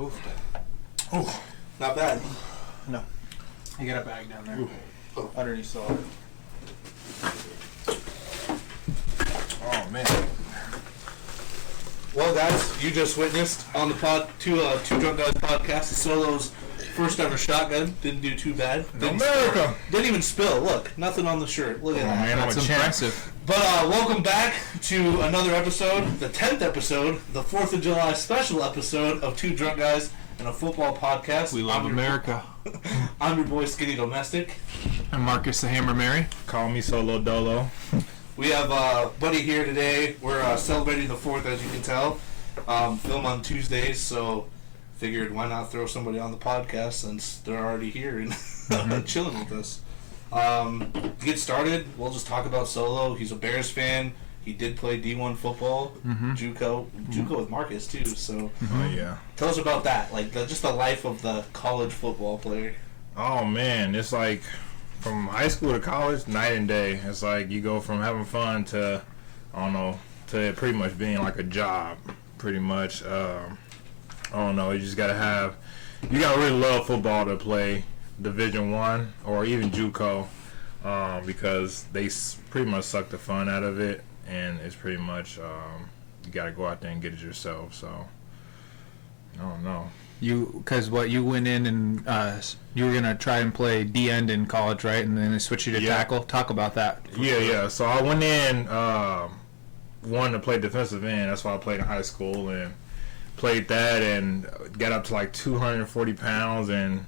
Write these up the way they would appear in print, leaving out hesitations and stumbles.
Oof. Oh, Not bad. no. You got a bag down there. Underneath solid. Oh man. Well, guys, you just witnessed on the Two Drunk Guys podcast, Solo's first ever shotgun. Didn't do too bad. America. Didn't even spill. Look, nothing on the shirt. Look at that. Man, I'm That's a champ. impressive. But welcome back to another episode, the 10th episode, the 4th of July special episode of Two Drunk Guys and a Football Podcast. We love America. I'm your boy, Skinny Domestic. I'm Marcus the Hammer Mary. Call me Solo Dolo. We have Buddy here today. We're celebrating the 4th, as you can tell. Film on Tuesdays, so figured why not throw somebody on the podcast since they're already here and chilling with us. To get started, we'll just talk about Solo. He's a Bears fan. He did play D1 football, JUCO with Marcus too. So Oh yeah. tell us about that, like just the life of the college football player. Oh man, it's like from high school to college, night and day. It's like you go from having fun to, I don't know, to it pretty much being like a job, pretty much. I don't know. You just gotta really love football to play Division One or even JUCO, because they pretty much suck the fun out of it, and it's pretty much you gotta go out there and get it yourself. So I don't know. You went in and you were gonna try and play D end in college, right? And then they switched you to tackle. Talk about that. Yeah. So I went in, wanted to play defensive end. That's why I played in high school and played that and got up to like 240 pounds and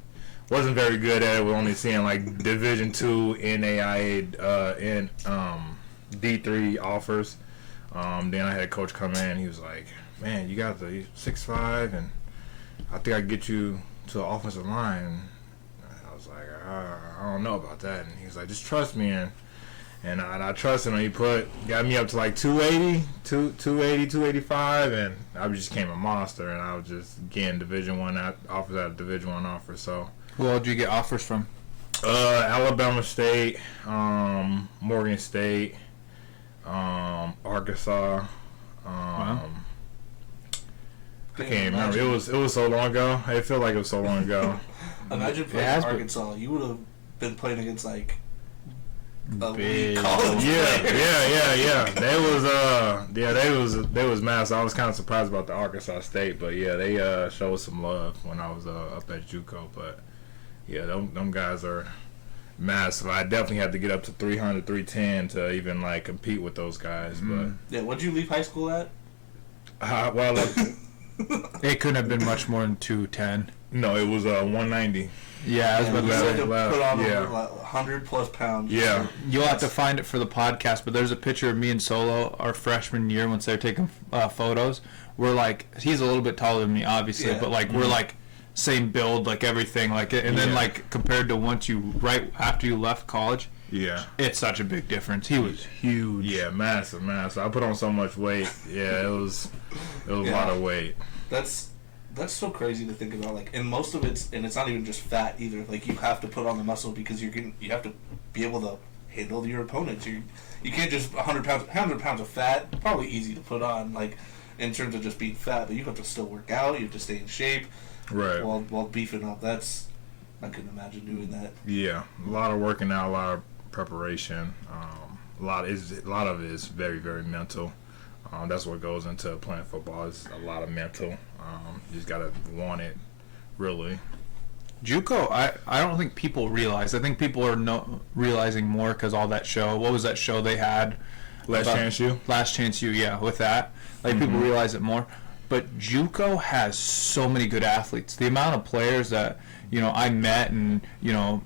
wasn't very good at it. We're only seeing like Division II NAIA in D3 offers. Then I had a coach come in. He was like, "Man, you got the 6'5", and I think I can get you to the offensive line." And I was like, I don't know about that. And he was like, "Just trust me." And I trusted him. He got me up to like 280, 285, and I just became a monster. And I was just getting Division I offers out of Division I offers. So Who all did you get offers from? Alabama State, Morgan State, Arkansas. Wow. I can't remember. It was so long ago. I feel like it was so long ago. Imagine playing Arkansas. You would have been playing against like a Big. college Yeah. player. They was massive. I was kind of surprised about the Arkansas State, but yeah, they showed some love when I was up at JUCO. But yeah, them guys are massive. I definitely had to get up to 300, 310 to even like compete with those guys. Yeah, what'd you leave high school at? But well, It couldn't have been much more than 210. no, it was 190. Yeah, I was about You to had say. to put on yeah. 100 plus pounds. Yeah. You'll have to find it for the podcast, but there's a picture of me and Solo our freshman year once they were taking photos. We're like, he's a little bit taller than me, obviously, Yeah. but like we're like same build, like everything, like, and then Yeah. like compared to right after you left college, Yeah. it's such a big difference. He was huge. Yeah, massive. I put on so much weight. Yeah, it was a lot of weight. That's so crazy to think about. Like, and most of it's not even just fat either. Like, you have to put on the muscle because you have to be able to handle your opponents. You can't just 100 pounds of fat. Probably easy to put on, like in terms of just being fat, but you have to still work out. You have to stay in shape. Right. While beefing up. I couldn't imagine doing that. Yeah, a lot of working out, a lot of preparation. A lot of it is very, very mental. That's what goes into playing football. Is a lot of mental. You just gotta want it, really. JUCO, I don't think people realize. I think people are realizing more because all that show. What was that show they had? Last Chance U? Last Chance U, yeah. With that, like people realize it more. But JUCO has so many good athletes. The amount of players that I met and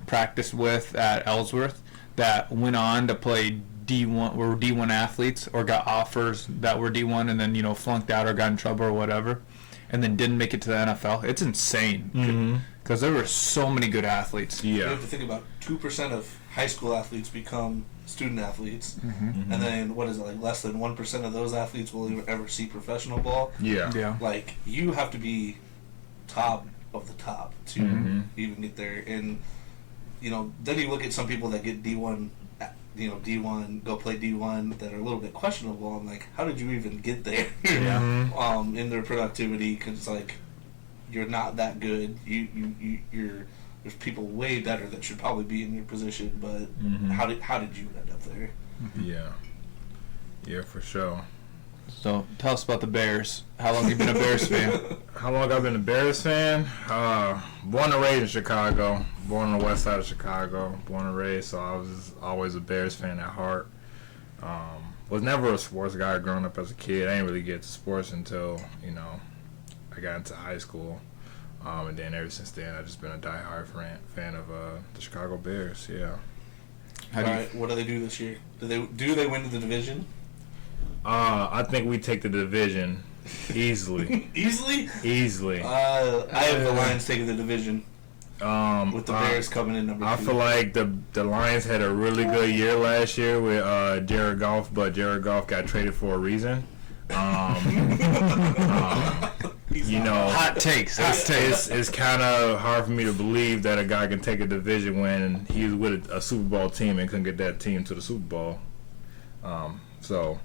practiced with at Ellsworth that went on to play D1, were D1 athletes or got offers that were D1 and then flunked out or got in trouble or whatever, and then didn't make it to the NFL. It's insane because there were so many good athletes. You Yeah. have to think about 2% of high school athletes become student athletes, and then what is it, like less than 1% of those athletes will ever see professional ball. Yeah. Yeah. Like, you have to be top of the top to even get there. And then you look at some people that get D1, go play D1 that are a little bit questionable. I'm like, how did you even get there? Yeah. In their productivity? Because like you're not that good. You're there's people way better that should probably be in your position. But how did you end up there? Yeah, for sure. So tell us about the Bears. How long have you been a Bears fan? How long I've been a Bears fan? Born and raised in Chicago. Born on the west side of Chicago. Born and raised, so I was always a Bears fan at heart. Was never a sports guy growing up as a kid. I didn't really get to sports until, I got into high school. And then ever since then, I've just been a diehard fan of the Chicago Bears, yeah. Alright, what do they do this year? Do they win the division? I think we take the division easily. Easily? Easily. I have the Lions taking the division. With the Bears coming in number 2. I feel like the Lions had a really good year last year with Jared Goff, but Jared Goff got traded for a reason. Hot takes. It's kind of hard for me to believe that a guy can take a division win and he was with a Super Bowl team and couldn't get that team to the Super Bowl. So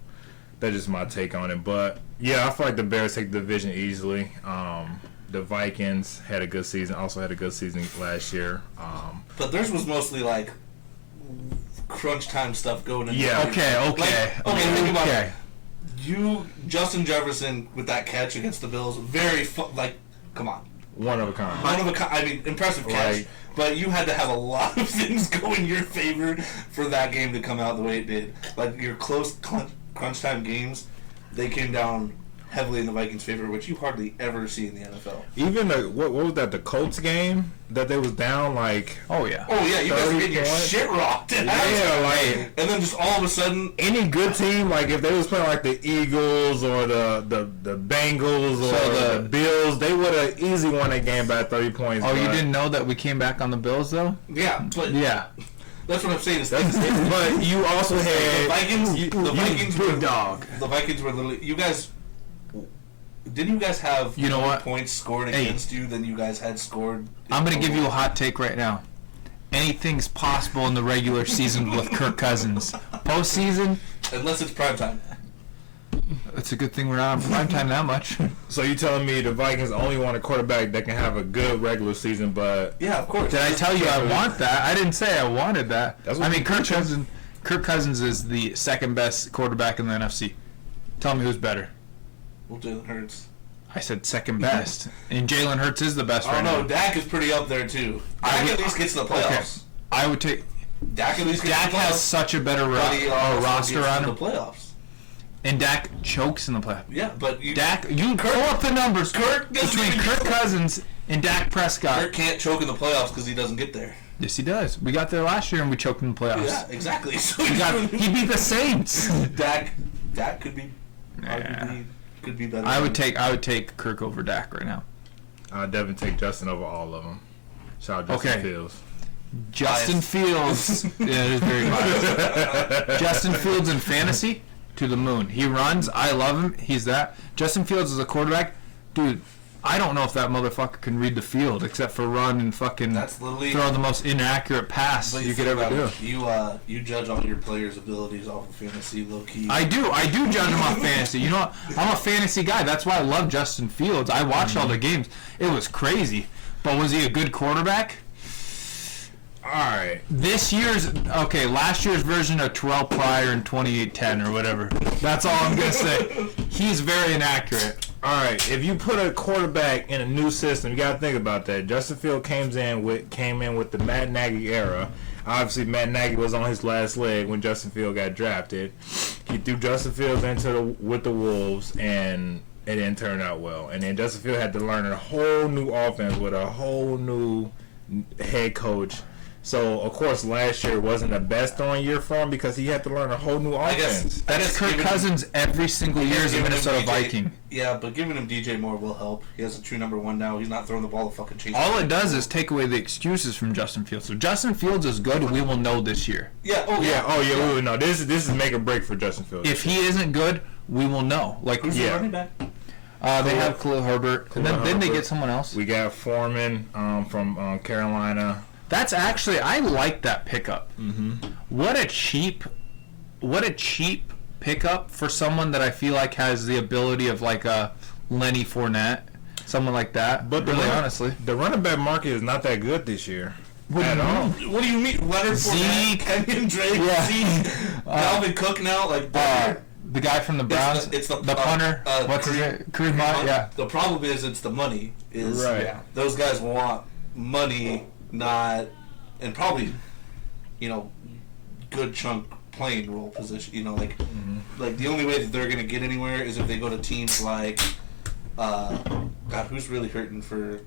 that's just my take on it. But yeah, I feel like the Bears take the division easily. The Vikings had a good season. Also had a good season last year. But theirs was mostly like crunch time stuff going in. Yeah. Okay. Think about it. Justin Jefferson with that catch against the Bills, come on. One of a kind. I mean, impressive catch. But you had to have a lot of things go in your favor for that game to come out the way it did. Like your close crunch time games, they came down heavily in the Vikings' favor, which you hardly ever see in the NFL. Even what was that? The Colts game that they was down like. Oh yeah, you guys were getting your shit rocked. Yeah, like, and then just all of a sudden, any good team, like if they was playing like the Eagles or the Bengals or the Bills, they would have easily won that game by 30 points. Oh, you didn't know that we came back on the Bills though? Yeah, but yeah. That's what I'm saying. But you also had the Vikings. The Vikings were big dog. The Vikings were literally. You guys. Didn't you guys have more points scored against you than you guys had scored? I'm going to give you a hot take right now. Anything's possible in the regular season with Kirk Cousins. Postseason? Unless it's primetime. It's a good thing we're not on primetime that much. So you telling me the Vikings only want a quarterback that can have a good regular season, but... Yeah, of course. Did I tell you I want that? I didn't say I wanted that. Kirk Cousins is the second best quarterback in the NFC. Tell me who's better. Well, Jalen Hurts. I said second best. And Jalen Hurts is the best right now. Oh, no, Dak is pretty up there, too. Dak at least gets to the playoffs. Okay. I would take... Dak at least gets to the playoffs. Dak has such a better roster on him. The playoffs. And Dak chokes in the playoffs. Yeah, but... You pull up the numbers. Between Kirk Cousins and Dak Prescott. Kirk can't choke in the playoffs because he doesn't get there. Yes, he does. We got there last year and we choked in the playoffs. Yeah, exactly. So he beat the Saints. Dak could be... arguably could be better. I would take Kirk over Dak right now. I'd definitely take Justin over all of them. Shout out Justin Fields. Justin Fields. Yeah, it is very biased. Justin Fields in fantasy, to the moon. He runs. I love him. He's that. Justin Fields is a quarterback. Dude, I don't know if that motherfucker can read the field except for run and fucking throw the most inaccurate pass you could ever do. You judge all your players' abilities off of fantasy, low key. I do judge them off fantasy. You know what? I'm a fantasy guy. That's why I love Justin Fields. I watched all the games. It was crazy. But was he a good quarterback? Alright. Last year's version of Terrell Pryor in 28-10 or whatever. That's all I'm going to say. He's very inaccurate. Alright, if you put a quarterback in a new system, you got to think about that. Justin Fields came in with the Matt Nagy era. Obviously, Matt Nagy was on his last leg when Justin Fields got drafted. He threw Justin Fields with the Wolves, and it didn't turn out well. And then Justin Fields had to learn a whole new offense with a whole new head coach. So, of course, last year wasn't the best throwing year for him because he had to learn a whole new offense. That's Kirk Cousins every single year as a Minnesota Viking. Yeah, but giving him DJ Moore will help. He has a true number one now. He's not throwing the ball to fucking chase. All it does is take away the excuses from Justin Fields. So Justin Fields is good, we will know this year. Yeah. We will know. This is make or break for Justin Fields. If he isn't good, we will know. Who's the running back? They have Khalil Herbert. And then they get someone else. We got Foreman from Carolina. That's actually, I like that pickup. Mm-hmm. What a cheap pickup for someone that I feel like has the ability of like a Lenny Fournette. someone like that. But really, honestly, the running back market is not that good this year. what at all. What do you mean? Leonard Fournette, Zeke. Kenyon Drake, Yeah. Zeke, Dalvin Cook now, like. The guy from the Browns, it's the punter. What's his name? Kareem Hunt. Yeah. The problem is it's the money. Is Right. Yeah. those guys want money, not, and probably, good chunk playing role position. Like the only way that they're gonna get anywhere is if they go to teams like, God, who's really hurting for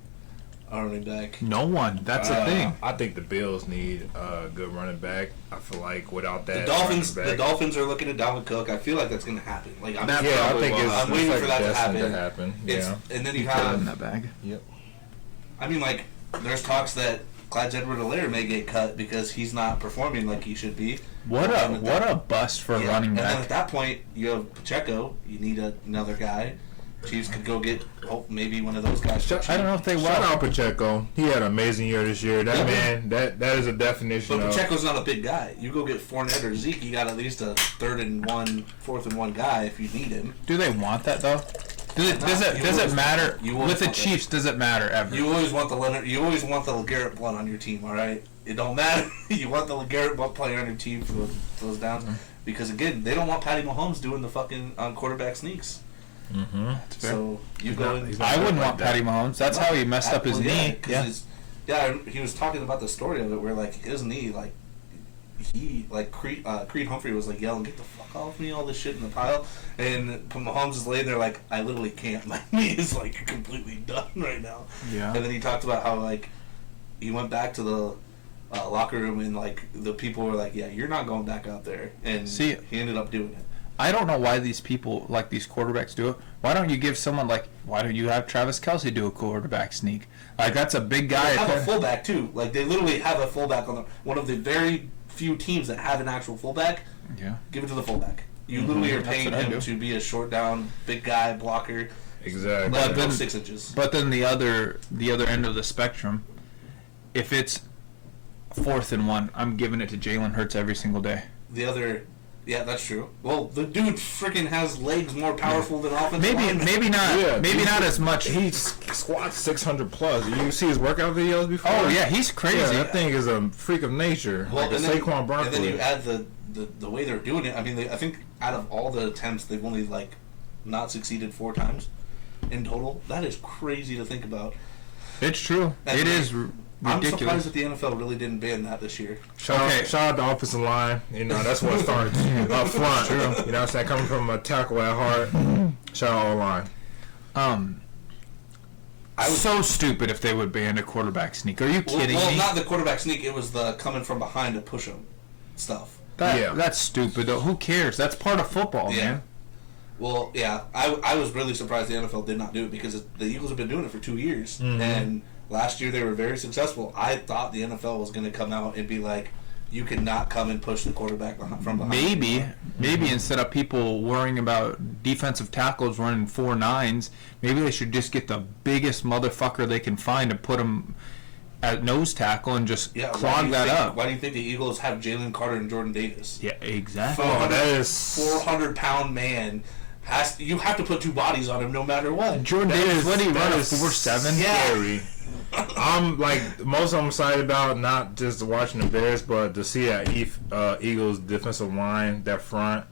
a running back? No one. That's the thing. I think the Bills need a good running back. I feel like without that, The Dolphins. running The back, Dolphins are looking at Dalvin Cook. I feel like that's gonna happen. Like I'm. yeah, I think it's I'm waiting like for that to destined happen. Yeah. It's, and then you Put it in have. that bag. Yep. I mean, like, there's talks that Clyde Edwards-Helaire may get cut because he's not performing like he should be. What a bust for a running And then back. at that point, you have Pacheco. You need another guy. Chiefs could go get maybe one of those guys. for I don't know if they Shout will. out Pacheco. He had an amazing year this year. That man, that is a definition But of. Pacheco's not a big guy. You go get Fournette or Zeke, you got at least a 3rd and 1, 4th and 1 guy if you need him. Do they want that though? Does it matter with the Chiefs? Does it matter ever? You always want the LeGarrette Blount on your team, all right? It don't matter. You want the LeGarrette Blount player on your team for those downs. Because, again, they don't want Patty Mahomes doing the fucking quarterback sneaks. Mm-hmm. So you go in. I wouldn't like want that. Patty Mahomes. That's how he messed up his knee. Yeah. He was talking about the story of it where, like, his knee, like, Creed Humphrey was, like, yelling, "Get the fuck off me," all this shit in the pile. And Mahomes is laying there like, "I literally can't. My knee is, like, completely done right now." Yeah. And then he talked about how, like, he went back to the locker room and, like, the people were like, "Yeah, you're not going back out there." And See, he ended up doing it. I don't know why these people, like these quarterbacks, do it. Why don't you give someone why don't you have Travis Kelce do a quarterback sneak? Like, that's a big guy. They have a fullback, too. Like, they literally have a fullback on one of the very few teams that have an actual fullback. Yeah. Give it to the fullback. You literally are That's paying what I him do. to be a short down, big guy, blocker. Exactly. Let him But go then- 6 inches. But then the other end of the spectrum, if it's 4th and 1, I'm giving it to Jalen Hurts every single day. Yeah, that's true. Well, the dude freaking has legs more powerful than offensive linemen. Maybe not. Yeah, maybe he's- not as much. He squats 600 plus. You see his workout videos before? Oh yeah, he's crazy. Yeah, that thing is a freak of nature. Well, like a and then, Saquon and Barkley. then you add the way they're doing it. I mean, I think out of all the attempts, they've only, like, not succeeded 4 times in total. That is crazy to think about. It's true. And It is I'm ridiculous. surprised that the NFL really didn't ban that this year. Shout out the offensive line. You know, that's what starts up front. You know what I'm saying? Coming from a tackle at heart. Shout out O-line. I was So stupid if they would ban a quarterback sneak. Are you kidding well, me? not the quarterback sneak. It was the coming from behind to push him stuff. Yeah. That's stupid though. Who cares? That's part of football, Yeah. man. Well, yeah, I was really surprised the NFL did not do it because the Eagles have been doing it for 2 years, and last year they were very successful. I thought the NFL was going to come out and be like, you cannot come and push the quarterback from behind. Maybe instead of people worrying about defensive tackles running 4.9s, maybe they should just get the biggest motherfucker they can find and put him at nose tackle and just Yeah, clog that up. Why do you think the Eagles have Jalen Carter and Jordan Davis? Yeah, exactly. Oh, that is 400-pound man. You have to put 2 bodies on him no matter what. Jordan That Davis, is- what do you that run? A is 4.7? Yeah. scary. I'm like most I'm excited about not just watching the Bears, but to see that Eagles defensive line, that front.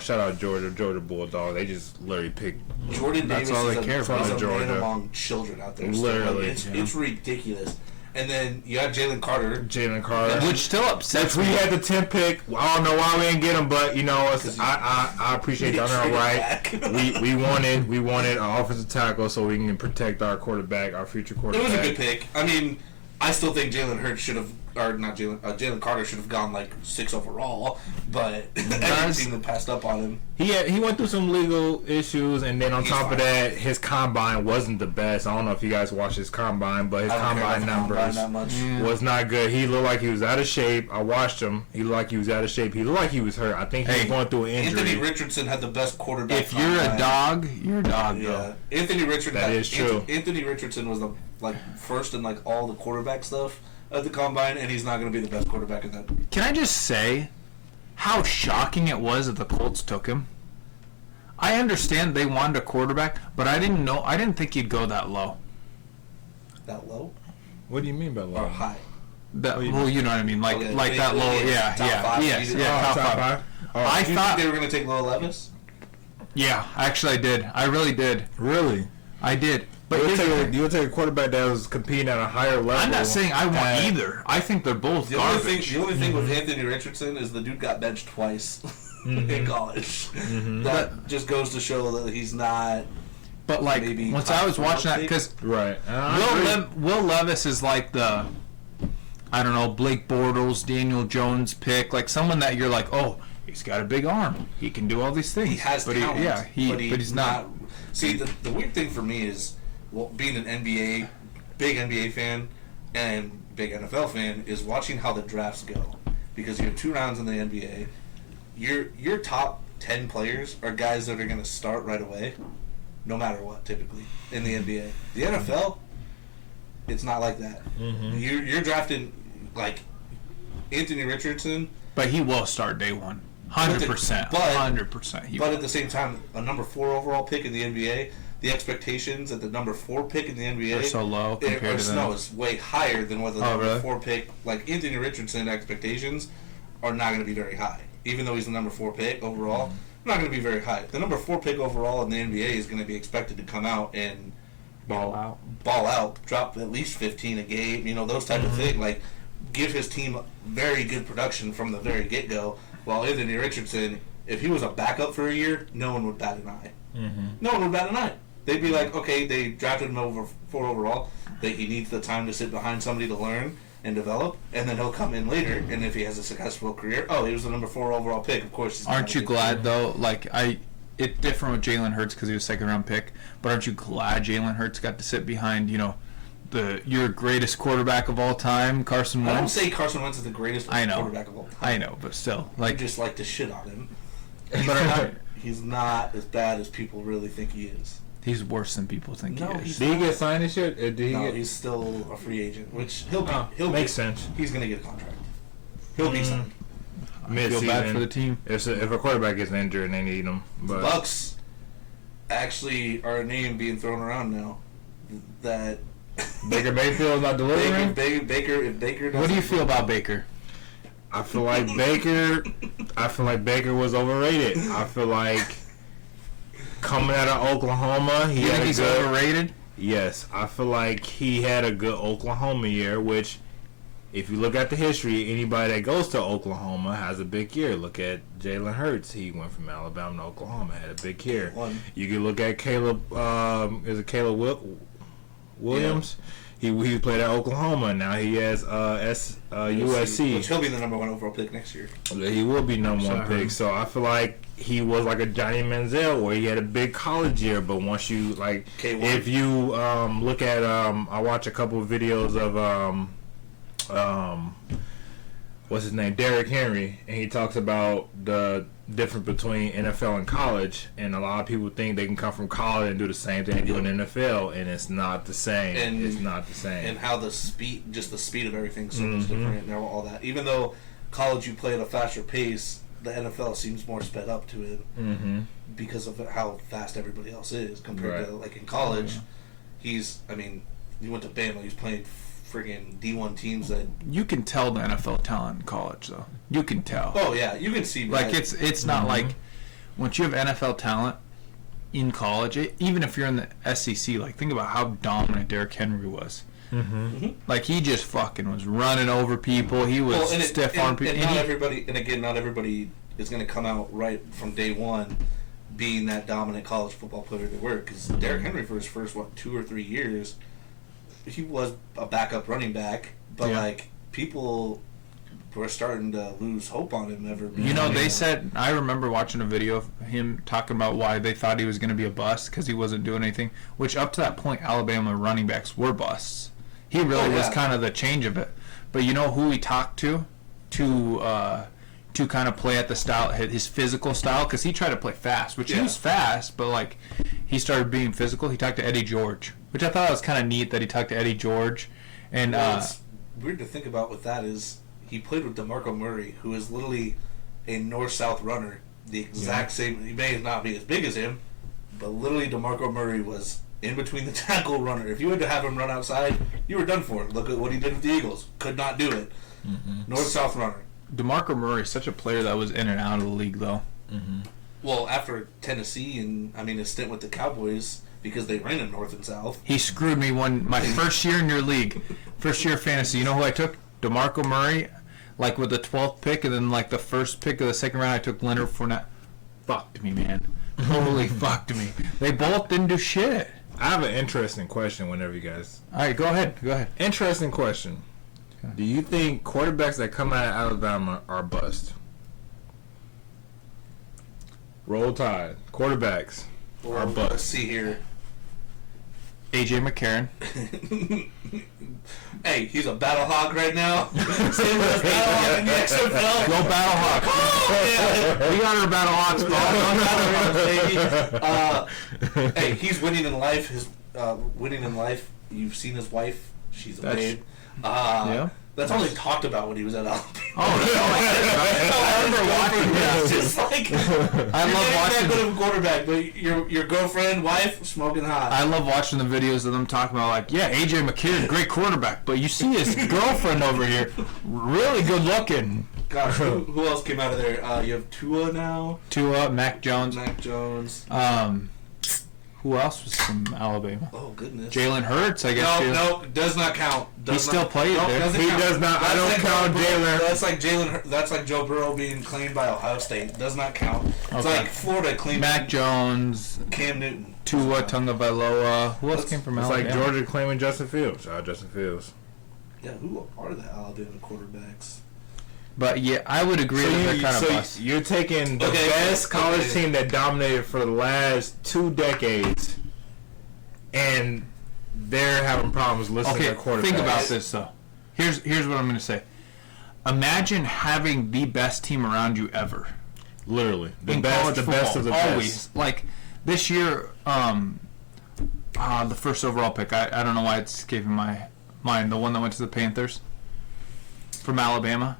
Shout out Georgia Bulldog. They just literally picked. Jordan That's Davis all is they care about. is a man Georgia. among children out there. still. Literally, Like, yeah. it's ridiculous. And then you have Jalen Carter. Jalen Carter. Which still upsets We me. had the 10th pick. I don't know why we didn't get him, but you know, I appreciate y'all all right. We wanted an offensive tackle so we can protect our quarterback, our future It quarterback. was a good pick. I mean, I still think Jalen Hurts should have, or not Jalen Carter should have gone like 6 overall, but every team that passed up on him. He went through some legal issues, and then on He's top of fine. that, his combine wasn't the best. I don't know if you guys watched his combine, but his I don't care about combine the combine numbers that much. was not good. He looked like he was out of shape. I watched him. He looked like he was out of shape. He looked like he was hurt. I think he was Hey, going through an injury. Anthony Richardson had the best quarterback. If you're a combine. dog, you're a dog, Yeah, though. Anthony Richardson. That is true. Anthony Richardson was the first in all the quarterback stuff at the combine, and he's not going to be the best quarterback in that. Can I just say how shocking it was that the Colts took him? I understand they wanted a quarterback, but I didn't think he'd go that low. That low What do you mean by low? or high? That, you well, you know what I mean, like Okay, like that low. Yeah, top yeah, five, yes, you yeah, did- top five. I Do you thought, think they were going to take Will Levis? yeah, actually I did. I really did. Really? I did. But You here's the thing. would take a quarterback that was competing at a higher level. I'm not saying I want at- either. I think they're both The only garbage. thing, with Anthony Richardson is the dude got benched twice in college. That just goes to show that he's not. But like maybe once top I was watching that, pick. because Right. I agree. Will Levis is like the, I don't know, Blake Bortles, Daniel Jones pick, like someone that you're like, oh, he's got a big arm, he can do all these things. He has but talent, but he's not. See, the weird thing for me is, well, being an big NBA fan, and big NFL fan, is watching how the drafts go, because you have 2 rounds in the NBA. Your top 10 players are guys that are going to start right away, no matter what. Typically in the NBA, the NFL, it's not like that. You're drafting like Anthony Richardson. But he will start day one, 100%, But- 100%. But at the same time, a number 4 overall pick in the NBA, the expectations at the number 4 pick in the NBA Are so low compared to them. is way higher than what the Oh, number really? 4 pick. Like Anthony Richardson expectations are not going to be very high, even though he's the number 4 pick overall. Not going to be very high. The number 4 pick overall in the NBA is going to be expected to come out and ball out, drop at least 15 a game. You know, those type of things. Like give his team very good production from the very get go. While Anthony Richardson, if he was a backup for a year, no one would bat an eye. No one would bat an eye. They'd be like, okay, they drafted him over 4 overall. That he needs the time to sit behind somebody to learn and develop, and then he'll come in later. And if he has a successful career, oh, he was the number 4 overall pick. Of course, he's Aren't gonna you be- glad though? Like it's different with Jalen Hurts because he was a 2nd-round pick. But aren't you glad Jalen Hurts got to sit behind, your greatest quarterback of all time, Carson I don't Wentz? say Carson Wentz is the greatest I know. quarterback of all time. I know, but still, I like, just like to shit on him. but He's not as bad as people really think he is. he's worse than people think No, he is. he's Did he get signed this year? Did he No, get? he's still a free agent, which he'll Makes get, sense. He's gonna get a contract. He'll be signed. I feel bad for the Mid-season. team. If a quarterback gets injured and they need him, but Bucks actually are a name being thrown around now. That Baker Mayfield's not delivering. Baker, if Baker doesn't, What do you feel about Baker? I feel like Baker was overrated. I feel like coming out of Oklahoma, he You had think a he's good. overrated? Yes, I feel like he had a good Oklahoma year, which, if you look at the history, anybody that goes to Oklahoma has a big year. Look at Jalen Hurts. He went from Alabama to Oklahoma, had a big year. One. You can look at Caleb, Williams? He played at Oklahoma. Now he has USC. which he'll be the number 1 overall pick next year. He will be number 1 Sorry. pick. So I feel like he was like a Johnny Manziel, where he had a big college year, but once you like, K1. if you look at I watch a couple of videos of what's his name, Derrick Henry, and he talks about the difference between NFL and college, and a lot of people think they can come from college and do the same thing they do in the NFL, and it's not the same. And- It's not the same. And how the speed of everything is so much different and all that. Even though college you play at a faster pace, the NFL seems more sped up to it because of how fast everybody else is compared to like in college. You went to Bama, he's playing friggin' D1 teams that. You can tell the NFL talent in college, though. You can tell. Oh yeah, you can see. Like that. it's not like once you have NFL talent in college, even if you're in the SEC, like think about how dominant Derrick Henry was. Like he just fucking was running over people. He was stiff arm people. And not everybody is going to come out right from day one being that dominant college football player they were. Because Derrick Henry, for his first 2 or 3 years, he was a backup running back, but Yeah. like people were starting to lose hope on him. They said, I remember watching a video of him talking about why they thought he was going to be a bust because he wasn't doing anything, which up to that point, Alabama running backs were busts. He really was kind of the change of it. But you know who he talked to kind of play at the style, his physical style, because he tried to play fast, which he was fast, but like he started being physical. He talked to Eddie George, which I thought was kind of neat that he talked to Eddie George. And What's weird to think about with that is he played with DeMarco Murray, who is literally a north-south runner, the exact same. He may not be as big as him, but literally DeMarco Murray was in between the tackle runner. If you had to have him run outside, you were done for. Look at what he did with the Eagles. Could not do it. North-south runner. DeMarco Murray, such a player that was in and out of the league, though. Well, after Tennessee and, his stint with the Cowboys, because they ran him north and south. He screwed me my first year in your league. First year of fantasy. You know who I took? DeMarco Murray, like with the 12th pick, and then like the first pick of the second round, I took Leonard Fournette. Fucked me, man. Totally fucked me. They both didn't do shit. I have an interesting question whenever you guys... All right, go ahead. Interesting question. Okay. Do you think quarterbacks that come out of Alabama are bust? Roll Tide. Quarterbacks are bust. Let's see here. AJ McCarron. Hey, he's a battle hawk right now. Same as battle hawk in the XFL. Go Battle Hawks. Oh, yeah. We got our Battle Hawks, bro. Hey, he's winning in life. Winning in life. You've seen his wife. She's a babe. Yeah. That's all he talked about when he was at Alabama. Oh, that's all I remember watching It's that. just like I love watching. You're not good of a quarterback, but your girlfriend, wife, smoking hot. I love watching the videos of them talking about, like, yeah, AJ McCarron, great quarterback, but you see his girlfriend over here, really good looking. Gosh, who else came out of there? You have Tua now. Tua, Mac Jones. Who else was from Alabama? Oh goodness. Jalen Hurts, I guess. No, does not count. He still played there. He does not. I don't count Jalen. That's like That's like Joe Burrow being claimed by Ohio State. Does not count. It's like Florida claimed Mac Jones, Cam Newton, Tua Tagovailoa. Who else came from It's Alabama? like Georgia claiming Justin Fields. Justin Fields. Yeah, who are the Alabama quarterbacks? But yeah, I would agree that they're kind of bust. You're taking the best college team that dominated for the last 2 decades, and they're having problems listening to their quarterbacks. Think about this though. Here's what I'm going to say. Imagine having the best team around you ever. Literally, the best of the always. best. Like this year, the first overall pick. I don't know why it's escaping my mind. The one that went to the Panthers from Alabama.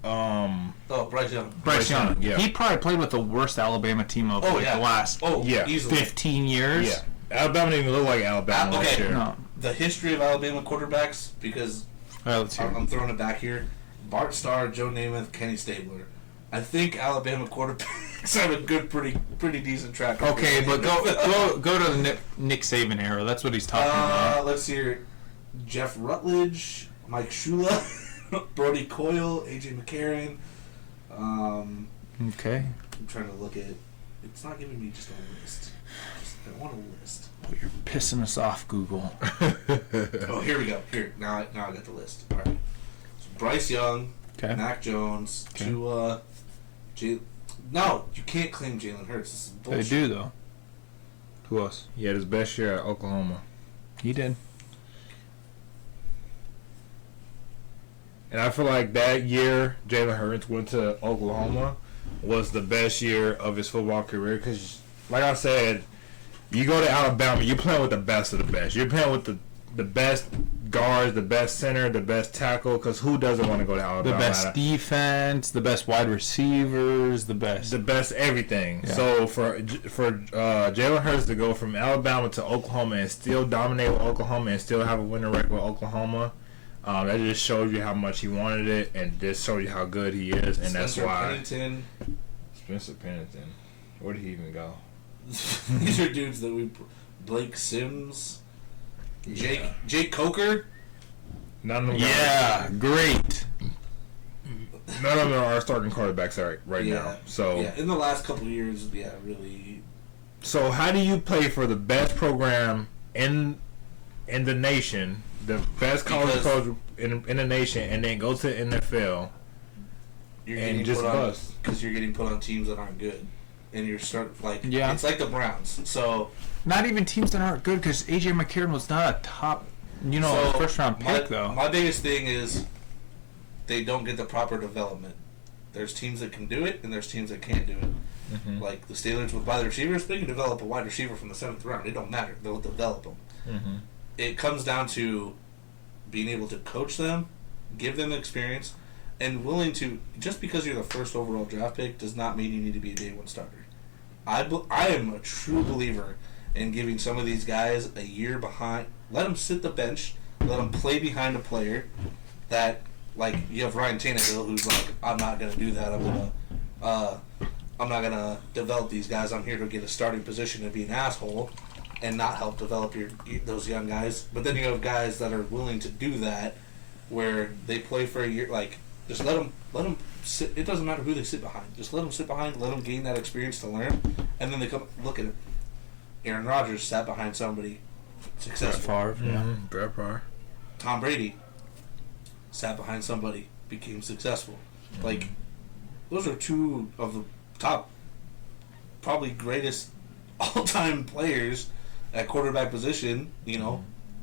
Bryce Young. Bryce Young. Yeah. He probably played with the worst Alabama team of the last easily. 15 years. Yeah. Alabama didn't even look like Alabama last year. No. The history of Alabama quarterbacks, because Let's hear I'm throwing it back here. Bart Starr, Joe Namath, Kenny Stabler. I think Alabama quarterbacks have a good, pretty decent track record. Okay, but go to the Nick Saban era. That's what he's talking about. Let's see here. Jeff Rutledge, Mike Shula, Brody Coyle, AJ McCarron. Okay. I'm trying to look at. It's not giving me just a list. I want a list. Oh, you're pissing us off, Google. Oh, here we go. Here, now I got the list. All right. So Bryce Young, Mac Jones, Tua, No, you can't claim Jalen Hurts. This is bullshit. They do though. Who else? He had his best year at Oklahoma. He did. And I feel like that year Jalen Hurts went to Oklahoma was the best year of his football career because, like I said, you go to Alabama, you're playing with the best of the best. You're playing with the best guards, the best center, the best tackle, because who doesn't want to go to Alabama? The best defense, the best wide receivers, the best everything. Yeah. So for Jalen Hurts to go from Alabama to Oklahoma and still dominate with Oklahoma and still have a winning record with Oklahoma, that just shows you how much he wanted it and just shows you how good he is, and Spencer that's why. Pennington. Spencer Pennington. Where did he even go? These are dudes that Blake Sims, Jake Coker. None of them. Yeah, great. None of them are starting quarterbacks right now. So in the last couple of years, really. So how do you play for the best program in the nation, the best college coach in the nation, and then go to the NFL and just bust? Because you're getting put on teams that aren't good, and you're Yeah. It's like the Browns. So not even teams that aren't good because AJ McCarron was not a top, first round pick though. My biggest thing is they don't get the proper development. There's teams that can do it, and there's teams that can't do it. Mm-hmm. Like the Steelers with wide receivers, they can develop a wide receiver from the 7th round. It don't matter. They'll develop them. Mm-hmm. It comes down to being able to coach them, give them experience, and willing to, just because you're the first overall draft pick does not mean you need to be a day one starter. I am a true believer in giving some of these guys a year behind. Let them sit the bench. Let them play behind a player that, like, you have Ryan Tannehill, who's like, I'm not gonna do that. I'm not gonna develop these guys. I'm here to get a starting position and be an asshole, and not help develop those young guys. But then you have guys that are willing to do that, where they play for a year. Like, just let them sit. It doesn't matter who they sit behind. Just let them sit behind. Let them gain that experience to learn, and then they come look at it. Aaron Rodgers sat behind somebody successful. Brett Favre, yeah. Brett Favre. Tom Brady sat behind somebody, became successful. Like, those are two of the top, probably greatest all-time players at quarterback position,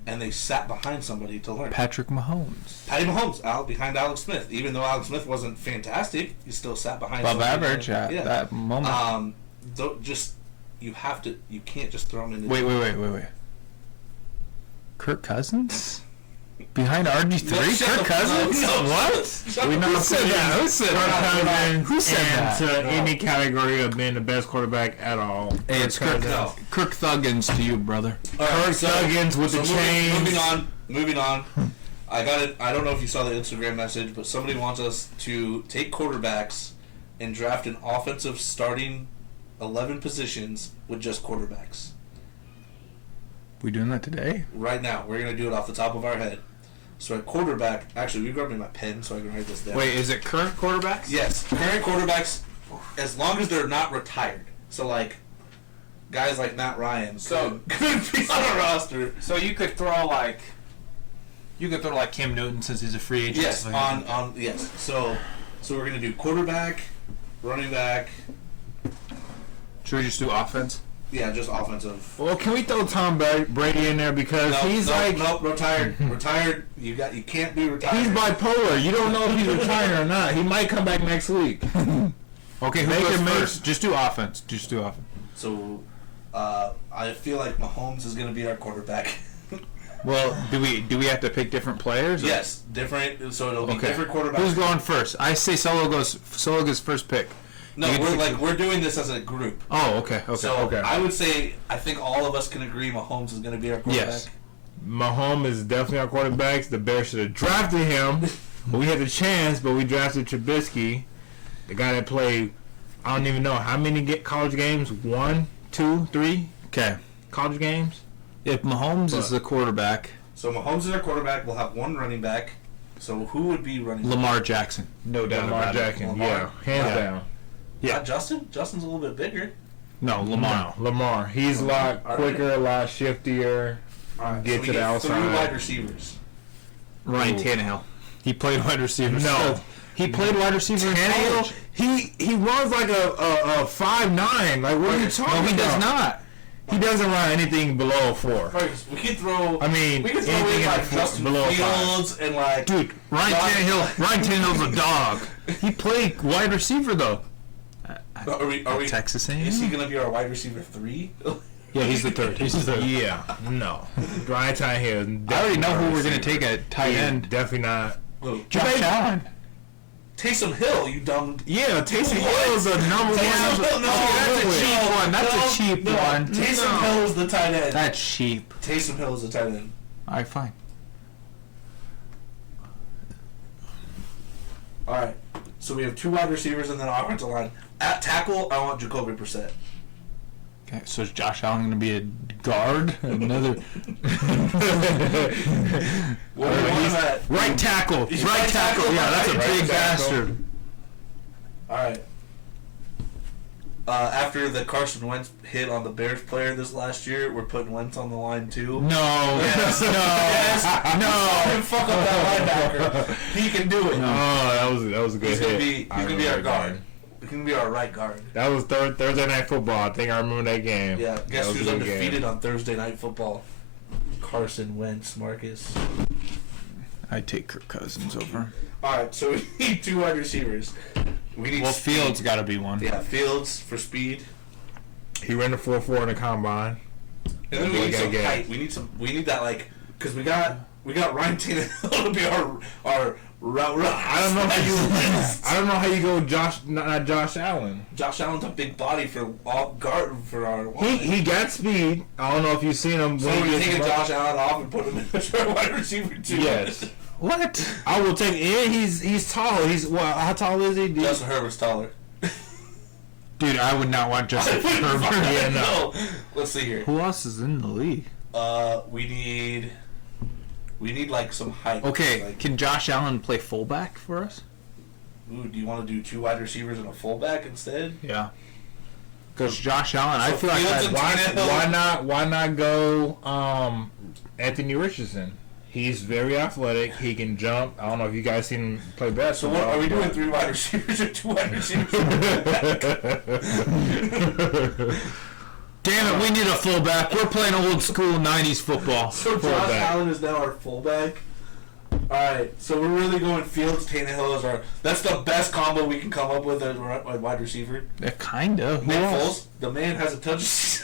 and they sat behind somebody to learn. Patrick Mahomes. Patty Mahomes out behind Alex Smith. Even though Alex Smith wasn't fantastic, he still sat behind Above somebody. average at that moment. You can't just throw him in the... Wait. Kirk Cousins? Behind RG3? No, shut Kirk the- Cousins? no, What? We Who said that? Who said that? Who said that? To any category of being the best quarterback at all. Hey, it's Kirk, No. Kirk Thuggins to you, brother. All right, Kirk Thuggins with the chains. Moving on. I got it. I don't know if you saw the Instagram message, but somebody wants us to take quarterbacks and draft an offensive starting 11 positions with just quarterbacks. We doing that today? Right now, we're gonna do it off the top of our head. So at quarterback, actually, we grabbed me my pen so I can write this down. Wait, is it current quarterbacks? Yes, current quarterbacks, as long as they're not retired. So like, guys like Matt Ryan could be on a roster. So you could throw like Cam Newton since he's a free agent. Yes, yes. So we're gonna do quarterback, running back. Should we just do offense? Yeah, just offensive. Well, can we throw Tom Brady in there because retired. Retired. You can't be retired. he's bipolar. You don't know if he's retired or not. He might come back next week. Okay, who goes first? Just do offense. So, I feel like Mahomes is gonna be our quarterback. Well, do we have to pick different players? Or? Yes, different. So it'll be different quarterbacks. Who's going first? I say Solo goes first pick. No, we're doing this as a group. Oh, okay. So I would say I think all of us can agree Mahomes is going to be our quarterback. Yes. Mahomes is definitely our quarterback. The Bears should have drafted him. We had the chance, but we drafted Trubisky, the guy that played, I don't even know, how many college games? 1, 2, 3 Okay. college games? If Mahomes is the quarterback, So Mahomes is our quarterback. We'll have one running back. So who would be running back? Lamar Jackson. No doubt Lamar about it. Jackson, Lamar? yeah, hands down. Yeah. Not Justin? Justin's a little bit bigger. No, Lamar. No, Lamar. He's a lot quicker, a lot shiftier. Get to the outside. 3 wide receivers. Ryan Ooh. Tannehill. He played wide receiver. No. He played wide receiver in Tannehill, college. he runs like a 5'9". Like, what are you talking No, about? he does not. He doesn't run anything below a 4. We could throw. I mean, we could throw anything in like at Justin below 5. Fields and like. Dude, Ryan Tannehill's a dog. He played wide receiver though. Are we? Texas A&M? Is he gonna be our wide receiver 3? Yeah, he's the third. Yeah, no. Ryan Tannehill. I already know who we're gonna take at tight end. Definitely not. Josh Allen. Taysom Hill, you dumb. Yeah, Taysom Hill is the number Taysom one. Hill, no, That's a cheap one. That's a cheap one. Taysom Hill is the tight end. That's cheap. Taysom Hill is the tight end. All right, fine. All right. So we have 2 wide receivers and then offensive line. At tackle, I want Jacoby Brissett. Okay, so is Josh Allen gonna be a guard? Another What do you want him at? right tackle. He's Right tackle. Yeah, that's a right big tackle. bastard. All right. After the Carson Wentz hit on the Bears player this last year, we're putting Wentz on the line too. No. Yes. No. Yes. No. Don't fuck up that linebacker. He can do it. No. Oh, that was a good He's hit. gonna be our guard. He's gonna be our right guard. That was Thursday Night Football. I think I remember that game. Yeah. That Guess was who's a good undefeated game. on Thursday Night Football? Carson Wentz, Marcus. I take Kirk Cousins over. All right. So we need 2 wide receivers. We need Well, speed. Fields got to be one. Yeah, Fields for speed. He ran the 4.4 in the combine. And then we need some height. We need that, like, because we got Ryan Tannehill to be our I don't know how you go not Josh Allen. Josh Allen's a big body for guard for our. He got speed. I don't know if you've seen him. So we're taking Josh Allen off and put him in the wide receiver too. Yes. What? I will take. And he's tall. He's how tall is he? Justin Herbert's taller. Dude, I would not want Justin Herbert. Yeah, no. Let's see here. Who else is in the league? We need like some height. Okay, Like, can Josh Allen play fullback for us? ooh, do you want to do 2 wide receivers and a fullback instead? Yeah. Because Josh Allen, I feel like Fields and Why not go Anthony Richardson? He's very athletic. He can jump. I don't know if you guys seen him play So basketball. what are we doing? 3 wide receivers or 2 wide receivers? damn it, we need a fullback. We're playing old school 90s football. So Josh Fullback. Allen is now our fullback. Alright, so we're really going Fields, Tannehill as our. That's the best combo we can come up with as a wide receiver. Yeah, kind of. Nick Foles, the man has a touch.